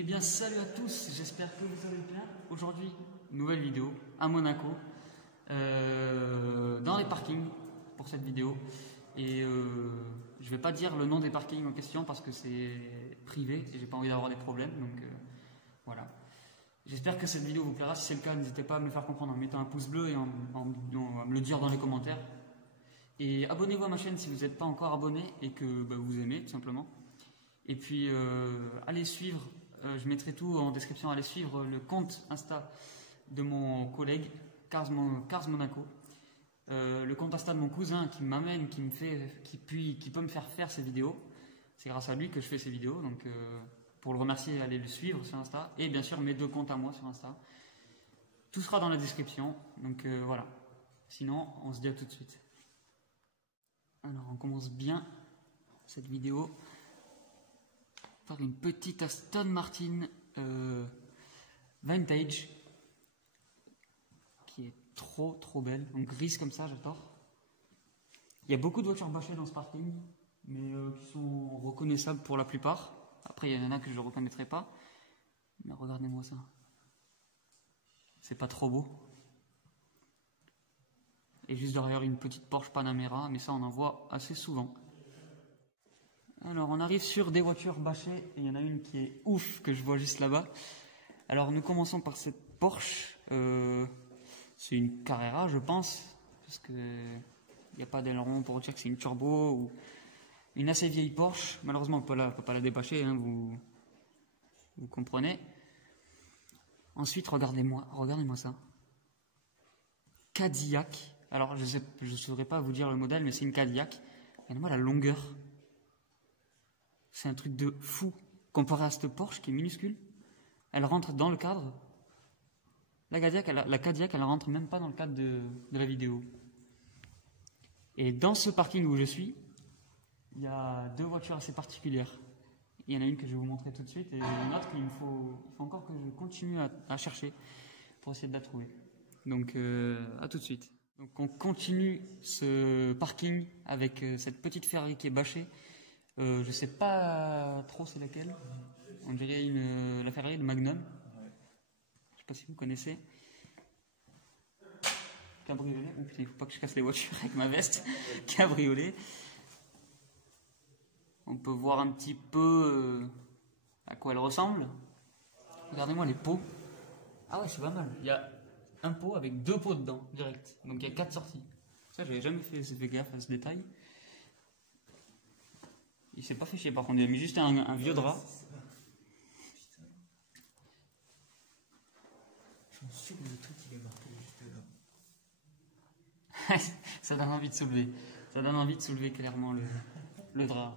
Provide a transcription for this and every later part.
Eh bien salut à tous, j'espère que vous allez bien. Aujourd'hui, nouvelle vidéo à Monaco, dans les parkings pour cette vidéo. Et je vais pas dire le nom des parkings en question parce que c'est privé et j'ai pas envie d'avoir des problèmes. Donc voilà. J'espère que cette vidéo vous plaira. Si c'est le cas, n'hésitez pas à me le faire comprendre en mettant un pouce bleu et à me le dire dans les commentaires. Et abonnez-vous à ma chaîne si vous n'êtes pas encore abonné et que vous aimez tout simplement. Et puis allez suivre, je mettrai tout en description, allez suivre le compte Insta de mon collègue Cars Monaco. Le compte Insta de mon cousin qui m'amène, qui peut me faire ces vidéos. C'est grâce à lui que je fais ces vidéos. Donc pour le remercier, allez le suivre sur Insta. Et bien sûr mes deux comptes à moi sur Insta. Tout sera dans la description. Donc voilà. Sinon, on se dit à tout de suite. Alors on commence bien cette vidéo par une petite Aston Martin vintage qui est trop belle, en grise comme ça, j'adore. Il y a beaucoup de voitures bâchées dans ce parking, mais qui sont reconnaissables pour la plupart. Après il y en a que je ne reconnaîtrai pas, mais regardez-moi ça, c'est pas trop beau. Et juste derrière une petite Porsche Panamera, mais ça on en voit assez souvent. Alors on arrive sur des voitures bâchées, et il y en a une qui est ouf que je vois juste là-bas. Alors nous commençons par cette Porsche, c'est une Carrera je pense, parce que il n'y a pas d'aileron pour dire que c'est une turbo ou une assez vieille Porsche. Malheureusement on ne peut pas la débâcher, hein, vous comprenez. Ensuite regardez-moi ça. Cadillac, alors je ne saurais pas vous dire le modèle, mais c'est une Cadillac. Regardez-moi la longueur. C'est un truc de fou. Comparé à cette Porsche qui est minuscule, elle rentre dans le cadre. La Cadillac, elle rentre même pas dans le cadre de la vidéo. Et dans ce parking où je suis, il y a deux voitures assez particulières. Il y en a une que je vais vous montrer tout de suite et une autre qu'il faut encore que je continue à chercher pour essayer de la trouver. Donc à tout de suite. Donc on continue ce parking avec cette petite Ferrari qui est bâchée. Je sais pas trop c'est laquelle. On dirait la Ferrari de Magnum. Je sais pas si vous connaissez. Cabriolet. Oh putain, il faut pas que je casse les voitures avec ma veste. Cabriolet. On peut voir un petit peu à quoi elle ressemble. Regardez-moi les pots. Ah ouais, c'est pas mal. Il y a un pot avec deux pots dedans, direct. Donc il y a 4 sorties. Ça, j'avais jamais fait gaffe à ce détail. Il s'est pas fait chier par contre, il a mis juste un vieux drap. Je suis sûr que le truc il est marqué juste là. Ça donne envie de soulever. Ça donne envie de soulever clairement le drap.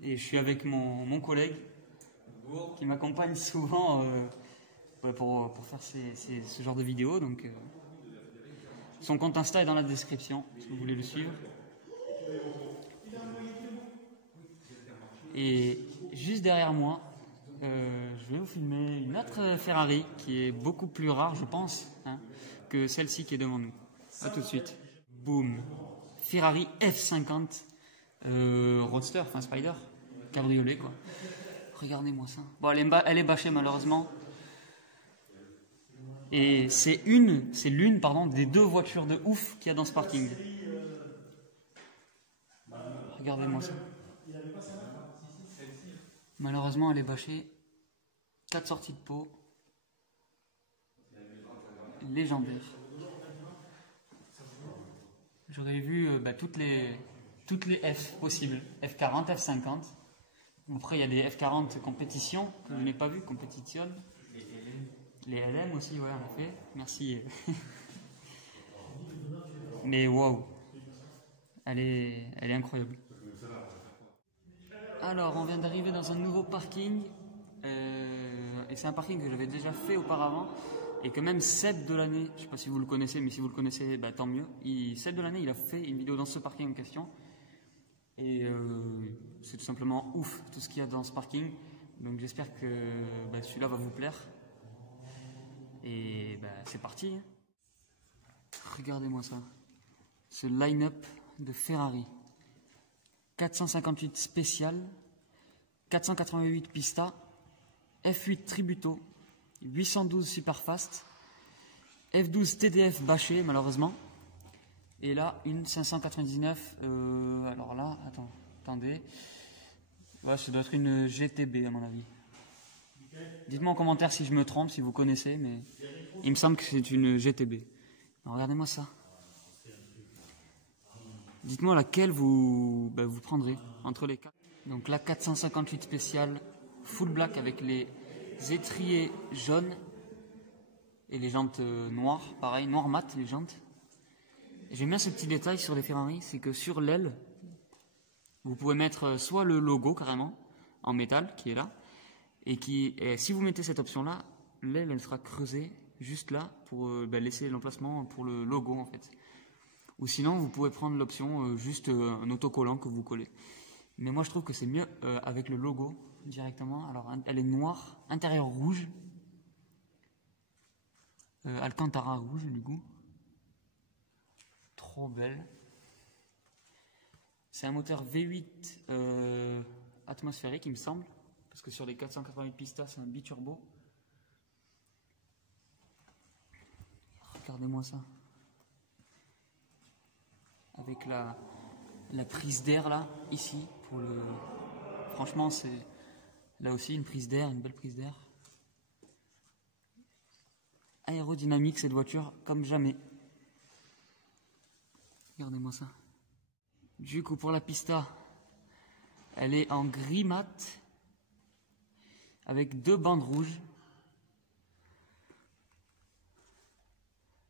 Et je suis avec mon collègue qui m'accompagne souvent pour faire ce genre de vidéos. Donc, son compte Insta est dans la description si vous voulez le suivre. Et juste derrière moi, je vais vous filmer une autre Ferrari qui est beaucoup plus rare, je pense, hein, que celle-ci qui est devant nous. A tout de suite. Boum. Ferrari F50 Roadster, enfin Spider, cabriolet quoi. Regardez-moi ça. Bon, elle est bâchée malheureusement. Et c'est l'une des deux voitures de ouf qu'il y a dans ce parking. Regardez-moi ça. Malheureusement, elle est bâchée. 4 sorties de pot. Légendaire. J'aurais vu toutes les F possibles. F40, F50. Après, il y a des F40 compétition que je n'ai pas vu, compétition. Les LM aussi, ouais, en effet. Merci. Mais waouh. Elle est incroyable. Alors, on vient d'arriver dans un nouveau parking, et c'est un parking que j'avais déjà fait auparavant, et que même Seb Delaney, je ne sais pas si vous le connaissez, mais si vous le connaissez, tant mieux. Seb Delaney, il a fait une vidéo dans ce parking en question, et c'est tout simplement ouf tout ce qu'il y a dans ce parking. Donc j'espère que celui-là va vous plaire. Et c'est parti. Regardez-moi ça, ce line-up de Ferrari. 458 spécial, 488 Pista F8 Tributo, 812 Superfast, F12 TDF bâché malheureusement, et là une 599, alors là, attendez, ouais, ça doit être une GTB à mon avis. Dites-moi en commentaire si je me trompe, si vous connaissez, mais il me semble que c'est une GTB. Alors, regardez-moi ça. Dites-moi laquelle vous prendrez entre les quatre. Donc la 458 spéciale full black avec les étriers jaunes et les jantes noires, pareil, noir mat les jantes. J'aime bien ce petit détail sur les Ferrari, c'est que sur l'aile, vous pouvez mettre soit le logo carrément en métal qui est là, et si vous mettez cette option là, l'aile elle sera creusée juste là pour laisser l'emplacement pour le logo en fait. Ou sinon vous pouvez prendre l'option juste un autocollant que vous collez. Mais moi je trouve que c'est mieux avec le logo directement. Alors elle est noire, intérieur rouge, Alcantara rouge du coup. Trop belle. C'est un moteur V8 atmosphérique il me semble. Parce que sur les 488 Pista c'est un biturbo. Regardez-moi ça. Avec la prise d'air là, ici, pour le... Franchement, c'est là aussi une prise d'air, une belle prise d'air. Aérodynamique cette voiture, comme jamais. Regardez-moi ça. Du coup, pour la Pista, elle est en gris mat, avec 2 bandes rouges.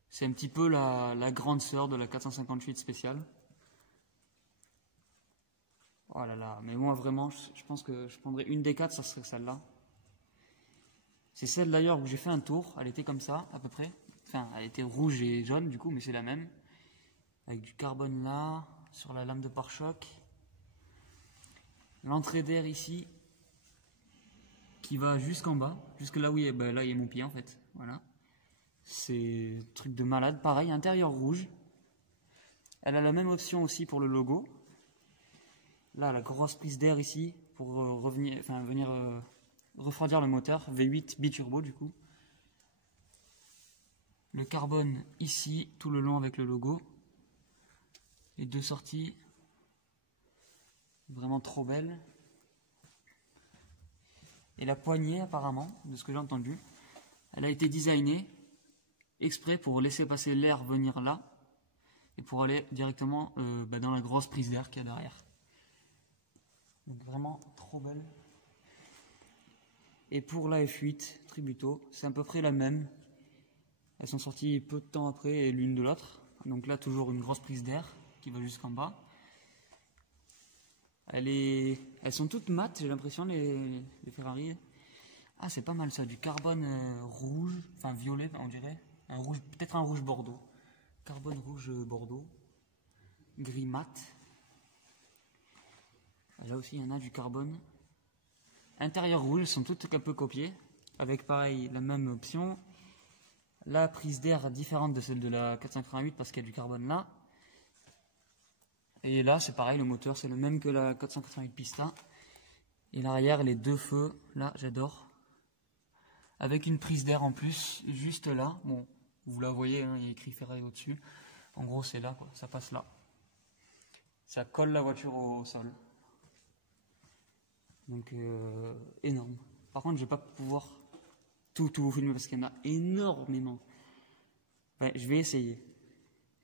C'est un petit peu la grande sœur de la 458 spéciale. Oh là là, mais moi vraiment, je pense que je prendrais une des 4, ça serait celle-là. C'est celle d'ailleurs où j'ai fait un tour, elle était comme ça, à peu près. Enfin, elle était rouge et jaune du coup, mais c'est la même. Avec du carbone là, sur la lame de pare-choc. L'entrée d'air ici, qui va jusqu'en bas, jusque là où il y a, là il y a mon pied en fait, voilà. C'est un truc de malade, pareil, intérieur rouge. Elle a la même option aussi pour le logo. Là, la grosse prise d'air ici pour venir refroidir le moteur. V8 biturbo du coup. Le carbone ici, tout le long avec le logo. Les 2 sorties. Vraiment trop belles. Et la poignée, apparemment, de ce que j'ai entendu, elle a été designée exprès pour laisser passer l'air venir là et pour aller directement dans la grosse prise d'air qu'il y a derrière. Donc vraiment trop belle. Et pour la F8 Tributo, c'est à peu près la même. Elles sont sorties peu de temps après l'une de l'autre. Donc là toujours une grosse prise d'air qui va jusqu'en bas. Elles sont toutes mates, j'ai l'impression, les Ferrari. Ah, c'est pas mal ça, du carbone rouge, enfin violet on dirait. Un rouge, peut-être un rouge bordeaux. Carbone rouge bordeaux. Gris mat. Là aussi il y en a du carbone. Intérieur rouge, elles sont toutes un peu copiées. Avec pareil la même option. La prise d'air différente de celle de la 488 parce qu'il y a du carbone là. Et là c'est pareil, le moteur c'est le même que la 488 Pista. Et l'arrière les 2 feux, là j'adore. Avec une prise d'air en plus, juste là. Bon, vous la voyez, hein, il y a écrit Ferrari au-dessus. En gros c'est là, quoi, ça passe là. Ça colle la voiture au sol. Donc énorme. Par contre je vais pas pouvoir tout vous filmer parce qu'il y en a énormément. Ouais, je vais essayer.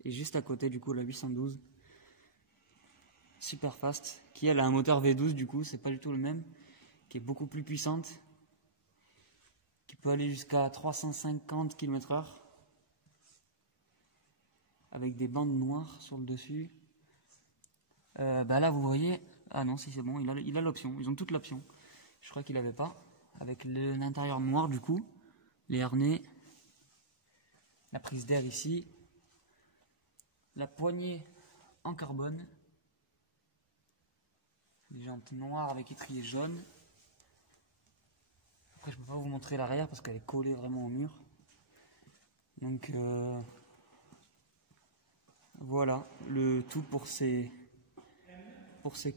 Et juste à côté du coup la 812 Superfast, qui elle a un moteur V12 du coup, c'est pas du tout le même, qui est beaucoup plus puissante, qui peut aller jusqu'à 350 km/h, avec des bandes noires sur le dessus. Là vous voyez, ah non si c'est bon, il a l'option, ils ont toute l'option. Je crois qu'il avait pas, avec l'intérieur noir du coup, les harnais, la prise d'air ici, la poignée en carbone, les jantes noires avec étrier jaune. Après je peux pas vous montrer l'arrière parce qu'elle est collée vraiment au mur. Donc voilà le tout pour ces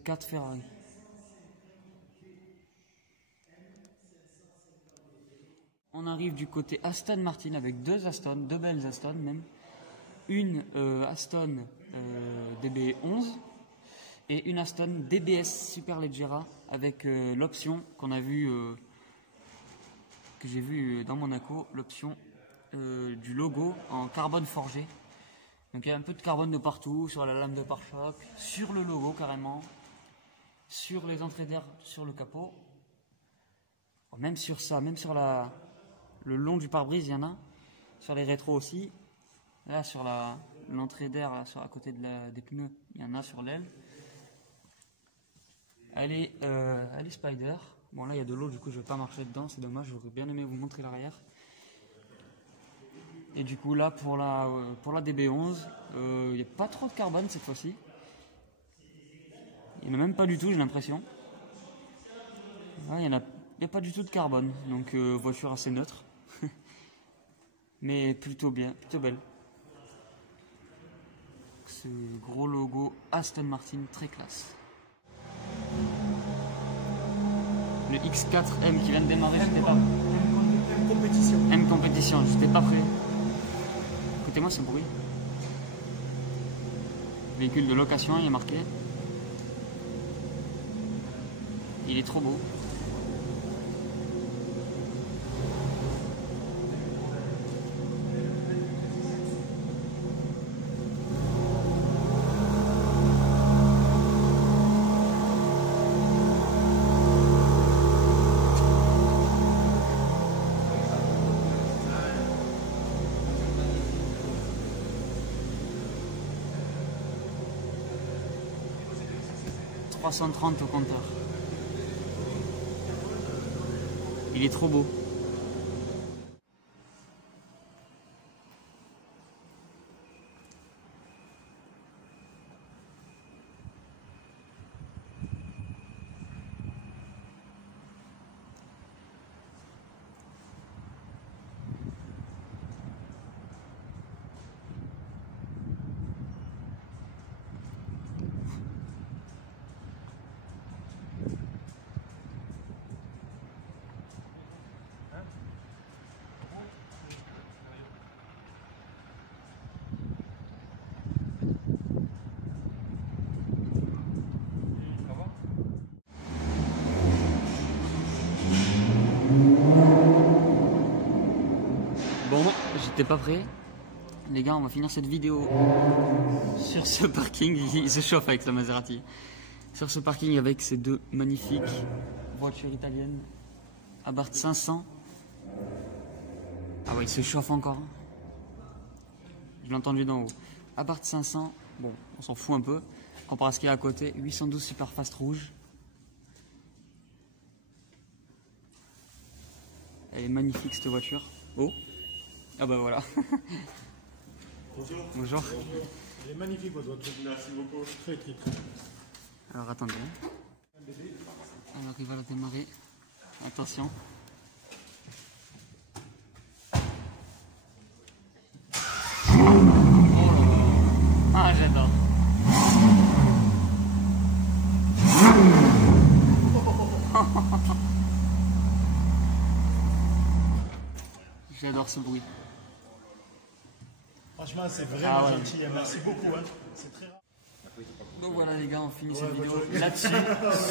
4 Ferrari. On arrive du côté Aston Martin avec deux Aston, deux belles Aston même. Une Aston DB11 et une Aston DBS Superleggera avec l'option qu'on a vu, que j'ai vu dans Monaco, l'option du logo en carbone forgé. Donc il y a un peu de carbone de partout, sur la lame de pare-choc, sur le logo carrément, sur les entrées d'air, sur le capot, même sur ça, même sur le long du pare-brise il y en a, sur les rétros aussi, là sur l'entrée d'air à côté des pneus il y en a sur l'aile. Elle est Spider, bon là il y a de l'eau du coup je ne vais pas marcher dedans, c'est dommage, j'aurais bien aimé vous montrer l'arrière. Et du coup là pour la DB11, il n'y a pas trop de carbone cette fois-ci. Il n'y en a même pas du tout j'ai l'impression. Il n'y a pas du tout de carbone, donc voiture assez neutre. Mais plutôt bien, plutôt belle. Ce gros logo Aston Martin très classe. Le X4M qui vient de démarrer, j'étais pas. M compétition. M compétition, j'étais pas prêt. Écoutez-moi ce bruit. Véhicule de location, il est marqué. Il est trop beau. « 330 au compteur. Il est trop beau. Bon, j'étais pas prêt. Les gars, on va finir cette vidéo sur ce parking. Il se chauffe avec sa Maserati. Sur ce parking avec ces deux magnifiques voitures italiennes. Abarth 500. Ah ouais, il se chauffe encore. Je l'ai entendu d'en haut. Abarth 500. Bon, on s'en fout un peu. Comparé à ce qu'il y a à côté. 812 Superfast rouge. Elle est magnifique cette voiture. Oh. Ah bah voilà. Bonjour. Bonjour. Elle est magnifique votre voiture. Merci beaucoup. Très très très. Alors attendez. On arrive à la démarrer. Attention. Ah j'adore. J'adore ce bruit. Franchement, c'est vraiment gentil. Merci beaucoup. Hein. C'est très rare. Donc voilà les gars, on finit cette vidéo là-dessus,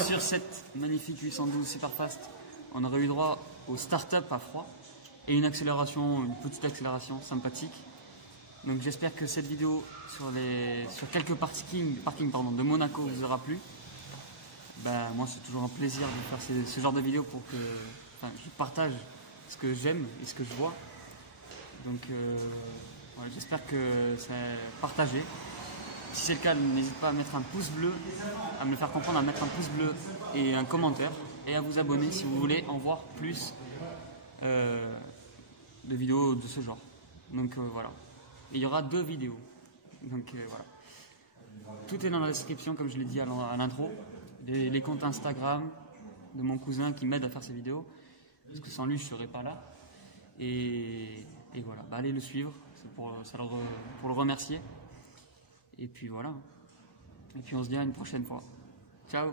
sur cette magnifique 812 Superfast. On aurait eu droit au start-up à froid et une petite accélération sympathique. Donc j'espère que cette vidéo sur quelques parkings de Monaco vous aura plu. Ben, moi c'est toujours un plaisir de faire ce genre de vidéo pour que je partage ce que j'aime et ce que je vois. Donc voilà, j'espère que c'est partagé. Si c'est le cas, n'hésitez pas à mettre un pouce bleu, à me le faire comprendre, à mettre un pouce bleu et un commentaire, et à vous abonner si vous voulez en voir plus de vidéos de ce genre. Donc voilà. Et il y aura 2 vidéos. Donc voilà. Tout est dans la description, comme je l'ai dit à l'intro. Les comptes Instagram de mon cousin qui m'aide à faire ces vidéos. Parce que sans lui, je ne serais pas là. Et voilà. Bah, allez le suivre. C'est pour le remercier. Et puis voilà. Et puis on se dit à une prochaine fois. Ciao.